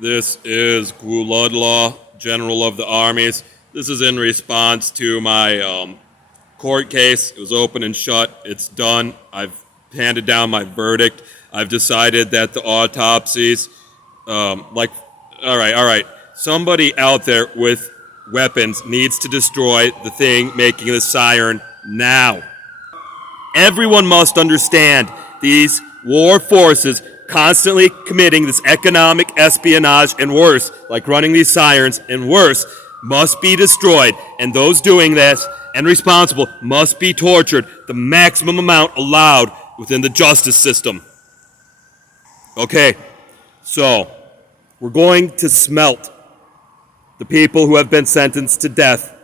This is Guludlaw, General of the Armies. This is in response to my court case. It was open and shut. It's done. I've handed down my verdict. I've decided that the autopsies, all right. Somebody out there with weapons needs to destroy the thing making the siren now. Everyone must understand these war forces constantly committing this economic espionage and worse, like running these sirens and worse, must be destroyed. And those doing this and responsible must be tortured the maximum amount allowed within the justice system. Okay, so we're going to smelt the people who have been sentenced to death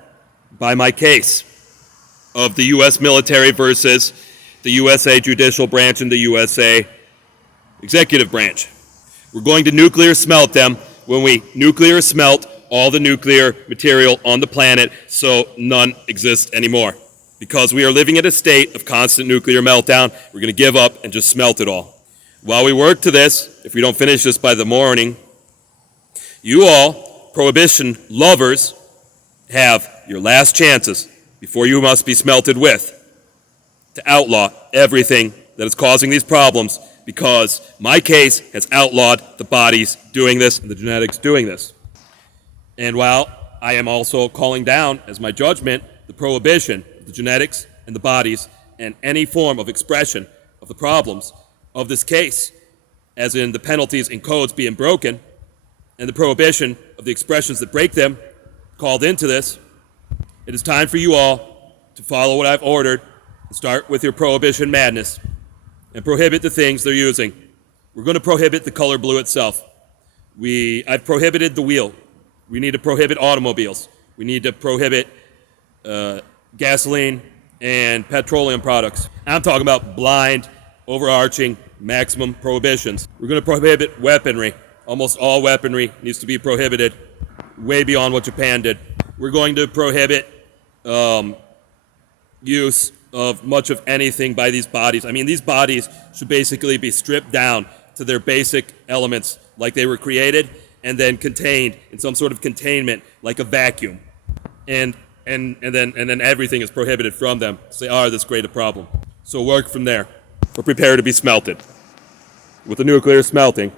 by my case of the U.S. military versus the USA judicial branch and the USA executive branch. We're going to nuclear smelt them when we nuclear smelt all the nuclear material on the planet so none exists anymore. Because we are living in a state of constant nuclear meltdown, we're going to give up and just smelt it all. While we work to this, if we don't finish this by the morning, you all, Prohibition lovers, have your last chances before you must be smelted with to outlaw everything that is causing these problems, because my case has outlawed the bodies doing this and the genetics doing this. And while I am also calling down as my judgment the prohibition of the genetics and the bodies and any form of expression of the problems of this case, as in the penalties and codes being broken, and the prohibition of the expressions that break them, called into this, it is time for you all to follow what I've ordered and start with your prohibition madness and prohibit the things they're using. We're going to prohibit the color blue itself. I've prohibited the wheel. We need to prohibit automobiles. We need to prohibit gasoline and petroleum products. I'm talking about blind, overarching, maximum prohibitions. We're going to prohibit weaponry. Almost all weaponry needs to be prohibited, way beyond what Japan did. We're going to prohibit use of much of anything by these bodies. I mean, these bodies should basically be stripped down to their basic elements like they were created and then contained in some sort of containment like a vacuum. And then everything is prohibited from them. So they are this great a problem. So work from there. We're prepared to be smelted with the nuclear smelting.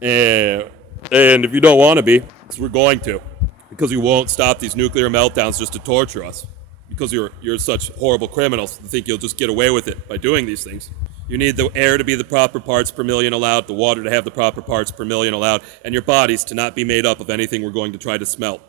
And if you don't want to be, because we're going to, because you won't stop these nuclear meltdowns just to torture us, because you're such horrible criminals to think you'll just get away with it by doing these things. You need the air to be the proper parts per million allowed, the water to have the proper parts per million allowed, and your bodies to not be made up of anything we're going to try to smelt.